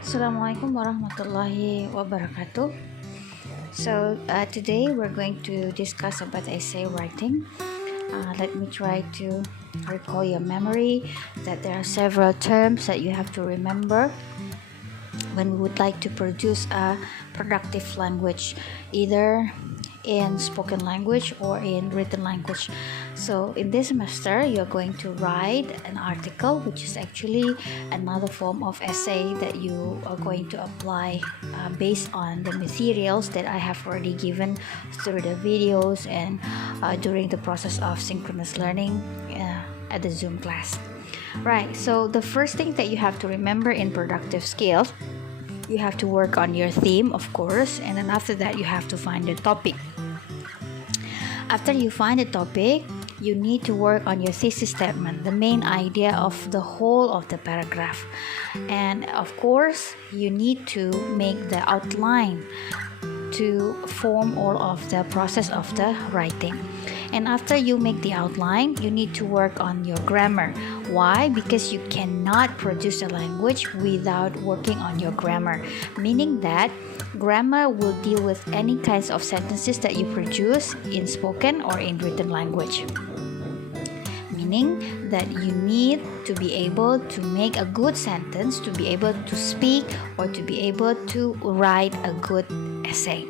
Assalamualaikum warahmatullahi wabarakatuh. Today we're going to discuss about essay writing. Let me try to recall your memory that there are several terms that you have to remember when we would like to produce a productive language, either in spoken language or in written language. So in this semester you're going to write an article, which is actually another form of essay that you are going to apply based on the materials that I have already given through the videos and during the process of synchronous learning at the Zoom class. Right, so the first thing that you have to remember in productive skills, you have to work on your theme, of course, and then after that you have to find the topic. After you find the topic, you need to work on your thesis statement, the main idea of the whole of the paragraph. And of course, you need to make the outline to form all of the process of the writing. And after you make the outline, you need to work on your grammar. Why? Because you cannot produce a language without working on your grammar, meaning that grammar will deal with any kinds of sentences that you produce in spoken or in written language, meaning that you need to be able to make a good sentence, to be able to speak, or to be able to write a good essay.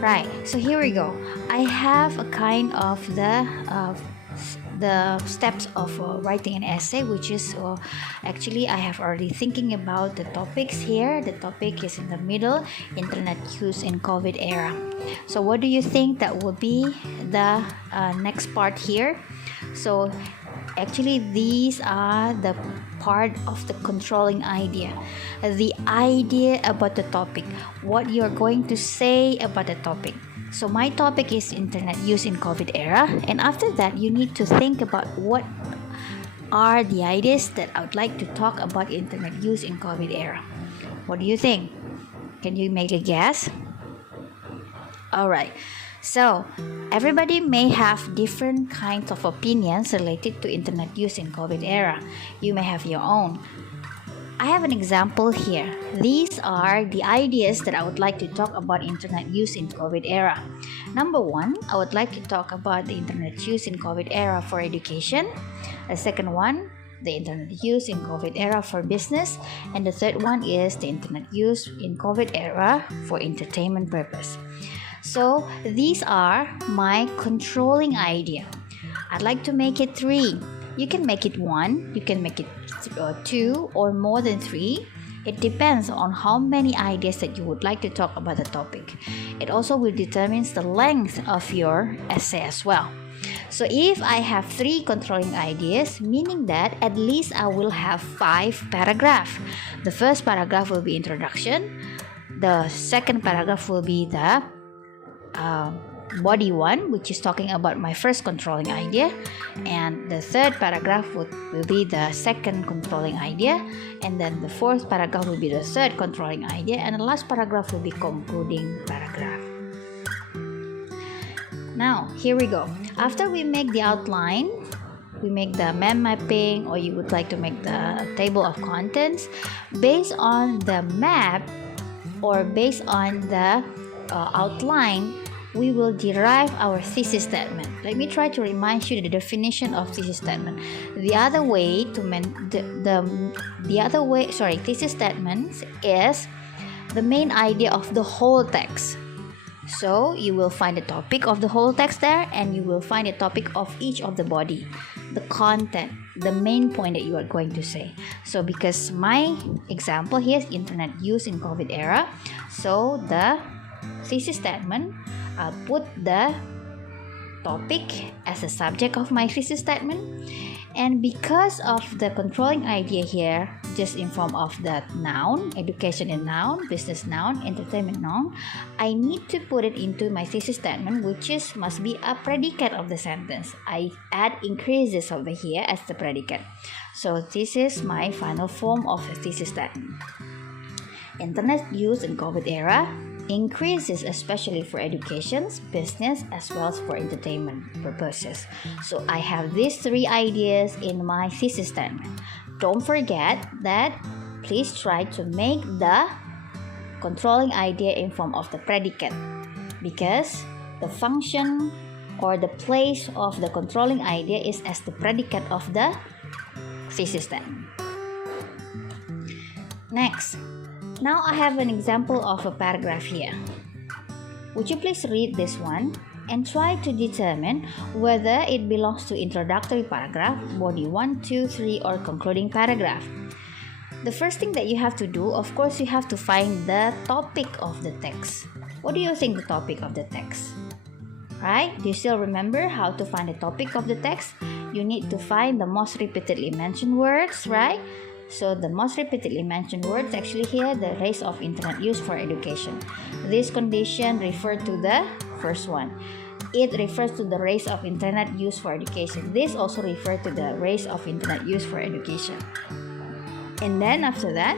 Right, so here we go. I have a kind of the steps of writing an essay, which is actually I have already thinking about the topics here. The topic is in the middle, internet use in COVID era. So what do you think that will be the next part here? So actually these are the part of the controlling idea, the idea about the topic, what you're going to say about the topic. So my topic is internet use in COVID era, and after that you need to think about what are the ideas that I would like to talk about internet use in COVID era. What do you think? Can you make a guess? All right. So, everybody may have different kinds of opinions related to internet use in COVID era. You may have your own. I have an example here. These are the ideas that I would like to talk about internet use in COVID era. Number one, I would like to talk about the internet use in COVID era for education. The second one, the internet use in COVID era for business. And the third one is the internet use in COVID era for entertainment purpose. So these are my controlling idea. I'd like to make it 3. You can make it 1, you can make it 2, or more than 3. It depends on how many ideas that you would like to talk about the topic. It also will determine the length of your essay as well. So if I have 3 controlling ideas, meaning that at least I will have 5 paragraphs. The first paragraph will be introduction. The second paragraph will be the body 1, which is talking about my first controlling idea, and the third paragraph will be the second controlling idea, and then the fourth paragraph will be the third controlling idea, and the last paragraph will be concluding paragraph. Now here we go. After we make the outline, we make the mind mapping, or you would like to make the table of contents. Based on the map or based on the outline, we will derive our thesis statement. Let me try to remind you the definition of thesis statement. Thesis statement is the main idea of the whole text. So you will find the topic of the whole text there, and you will find the topic of each of the body, the content, the main point that you are going to say. So because my example here is internet use in COVID era, so the thesis statement, I'll put the topic as a subject of my thesis statement, and because of the controlling idea here, just in form of the noun, education in noun, business noun, entertainment noun, I need to put it into my thesis statement, which must be a predicate of the sentence. I add increases over here as the predicate. So this is my final form of a thesis statement. Internet use in COVID era increases, especially for education, business, as well as for entertainment purposes. So I have these 3 ideas in my thesis statement. Don't forget that please try to make the controlling idea in form of the predicate, because the function or the place of the controlling idea is as the predicate of the thesis then. Next, now I have an example of a paragraph here. Would you please read this one and try to determine whether it belongs to introductory paragraph, body 1, 2, 3, or concluding paragraph. The first thing that you have to do, of course, you have to find the topic of the text. What do you think the topic of the text? Right? Do you still remember how to find the topic of the text? You need to find the most repeatedly mentioned words, right? So the most repeatedly mentioned words actually here, the rates of internet use for education. This condition referred to the first one. It refers to the rates of internet use for education. This also refers to the rates of internet use for education. And then after that,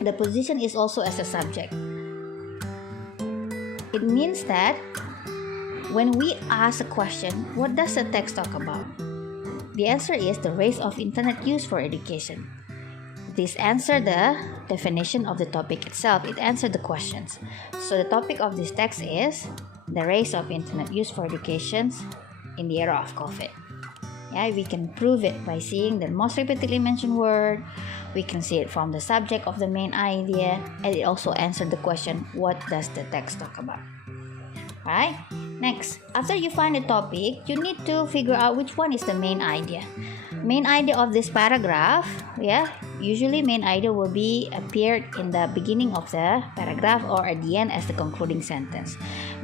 the position is also as a subject. It means that when we ask a question, what does the text talk about? The answer is the rates of internet use for education. This answers the definition of the topic itself. It answers the questions. So the topic of this text is the rates of internet use for education in the era of COVID. Yeah, we can prove it by seeing the most repeatedly mentioned word. We can see it from the subject of the main idea, and it also answers the question, what does the text talk about? Right? Next, after you find the topic, you need to figure out which one is the main idea. Main idea of this paragraph, usually main idea will be appeared in the beginning of the paragraph or at the end as the concluding sentence.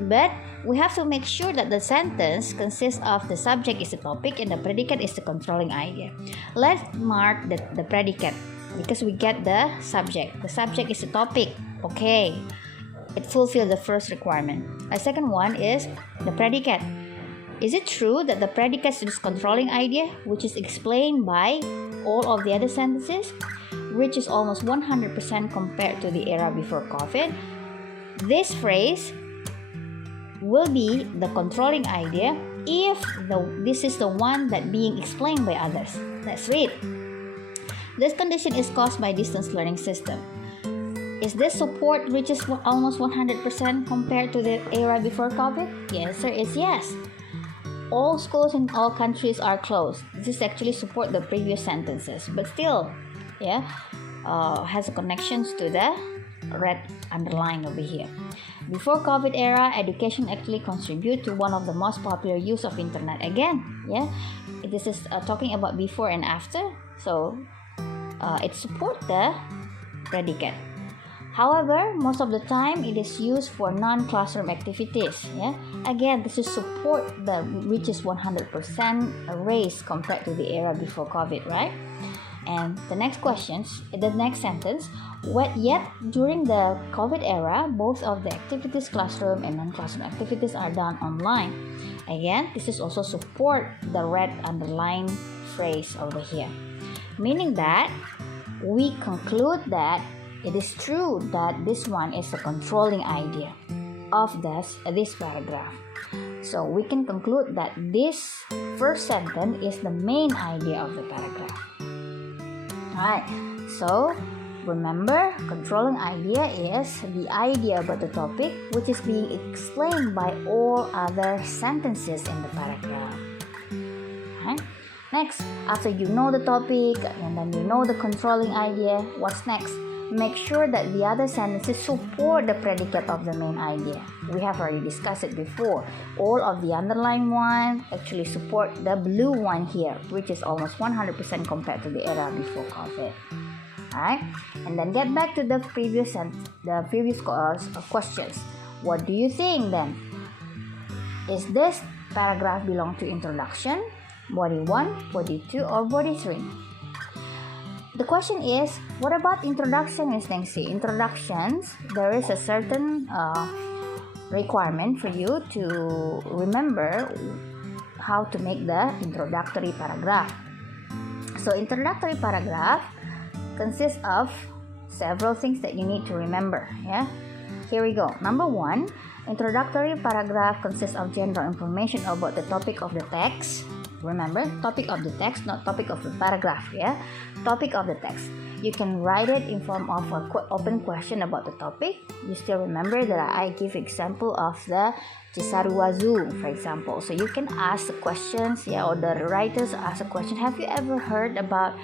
But we have to make sure that the sentence consists of the subject is the topic and the predicate is the controlling idea. Let's mark the predicate because we get the subject. The subject is the topic. Okay. It fulfills the first requirement. A second one is the predicate. Is it true that the predicate is controlling idea, which is explained by all of the other sentences, reaches almost 100% compared to the era before COVID? This phrase will be the controlling idea if this is the one that being explained by others. Let's read. This condition is caused by distance learning system. Is this support reaches almost 100% compared to the era before COVID? The answer is yes. All schools in all countries are closed. This actually support the previous sentences, but still, has connections to the red underline over here. Before COVID era, education actually contribute to one of the most popular use of internet. Again, this is talking about before and after, so it support the predicate. However, most of the time it is used for non-classroom activities. Again, this is support that reaches 100% raise compared to the era before COVID, right? And the next sentence, yet during the COVID era, both of the activities, classroom and non-classroom activities, are done online. Again, this is also support the red underline phrase over here, meaning that we conclude that it is true that this one is a controlling idea of this paragraph. So we can conclude that this first sentence is the main idea of the paragraph. Alright, so remember, controlling idea is the idea about the topic which is being explained by all other sentences in the paragraph. Alright. Next, after you know the topic and then you know the controlling idea, what's next? Make sure that the other sentences support the predicate of the main idea. We have already discussed it before. All of the underlined one actually support the blue one here, which is almost 100% compared to the era before COVID. Alright, and then get back to the previous questions. What do you think then? Is this paragraph belong to introduction, body 1, body 2, or body 3? The question is, what about introduction, Ms. Nengsi? Introductions, there is a certain requirement for you to remember how to make the introductory paragraph. So introductory paragraph consists of several things that you need to remember. Here we go. Number 1, introductory paragraph consists of general information about the topic of the text. Remember, topic of the text, not topic of the paragraph. Yeah, topic of the text. You can write it in form of an open question about the topic. You still remember that I give example of the Cisarua Zoo, for example. So you can ask the questions, yeah, or the writers ask a question. Have you ever heard about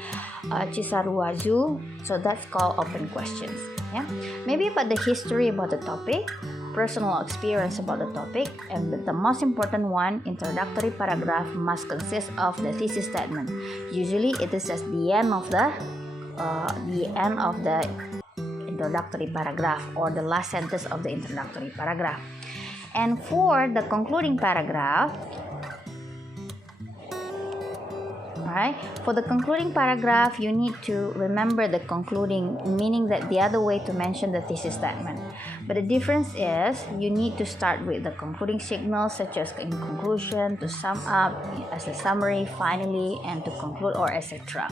Cisarua Zoo? So that's called open questions. Yeah, maybe about the history about the topic, personal experience about the topic, and the most important one, introductory paragraph must consist of the thesis statement. Usually, it is at the end of the introductory paragraph or the last sentence of the introductory paragraph. And for the concluding paragraph, alright, for the concluding paragraph, you need to remember the concluding, meaning that the other way to mention the thesis statement. But the difference is you need to start with the concluding signals, such as in conclusion, to sum up, as a summary, finally, and to conclude, or etc.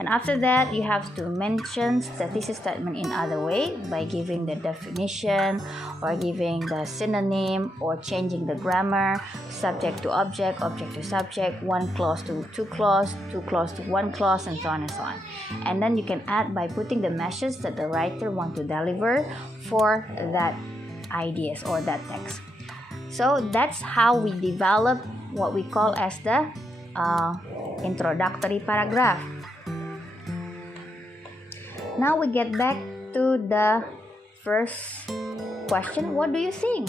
And after that, you have to mention the thesis statement in other way by giving the definition or giving the synonym or changing the grammar, subject to object, object to subject, one clause to two clause to one clause, and so on and so on. And then you can add by putting the message that the writer wants to deliver for that ideas or that text. So that's how we develop what we call as the introductory paragraph. Now we get back to the first question. What do you think?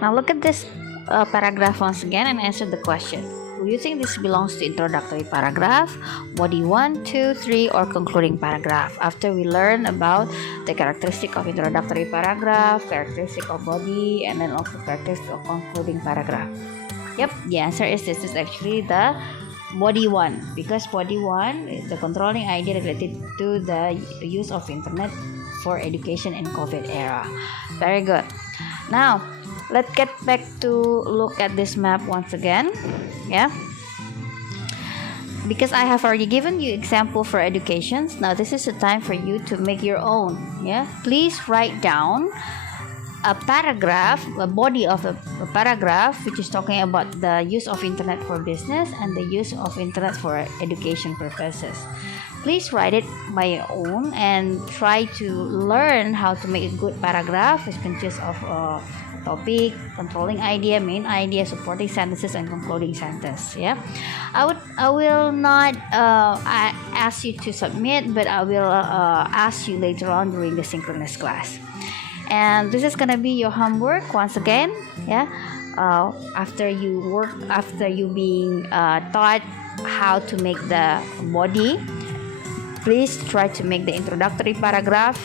Now look at this paragraph once again and answer the question. Do you think this belongs to introductory paragraph, body 1, 2, 3, or concluding paragraph? After we learn about the characteristic of introductory paragraph, characteristic of body, and then also characteristic of concluding paragraph. Yep, the answer is this is actually the body 1, because body 1 is the controlling idea related to the use of internet for education in COVID era. Very good. Now, let's get back to look at this map once again. Yeah, because I have already given you example for educations. Now this is the time for you to make your own. Yeah, please write down a paragraph, a body of a paragraph which is talking about the use of internet for business and the use of internet for education purposes. Please write it by your own and try to learn how to make a good paragraph, which consists of topic, controlling idea, main idea, supporting sentences, and concluding sentence. Yeah, I will not ask you to submit, but I will ask you later on during the synchronous class. And this is gonna be your homework once again. Yeah, after you being taught how to make the body, please try to make the introductory paragraph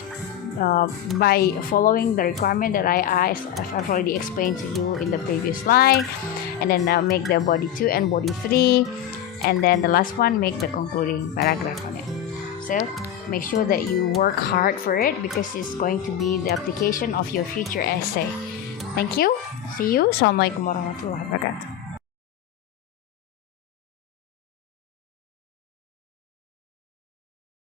by following the requirement that I've already explained to you in the previous slide, and then make the body 2 and body 3, and then the last one make the concluding paragraph on it. So make sure that you work hard for it, because it's going to be the application of your future essay. Thank you. See you. Assalamualaikum warahmatullahi wabarakatuh.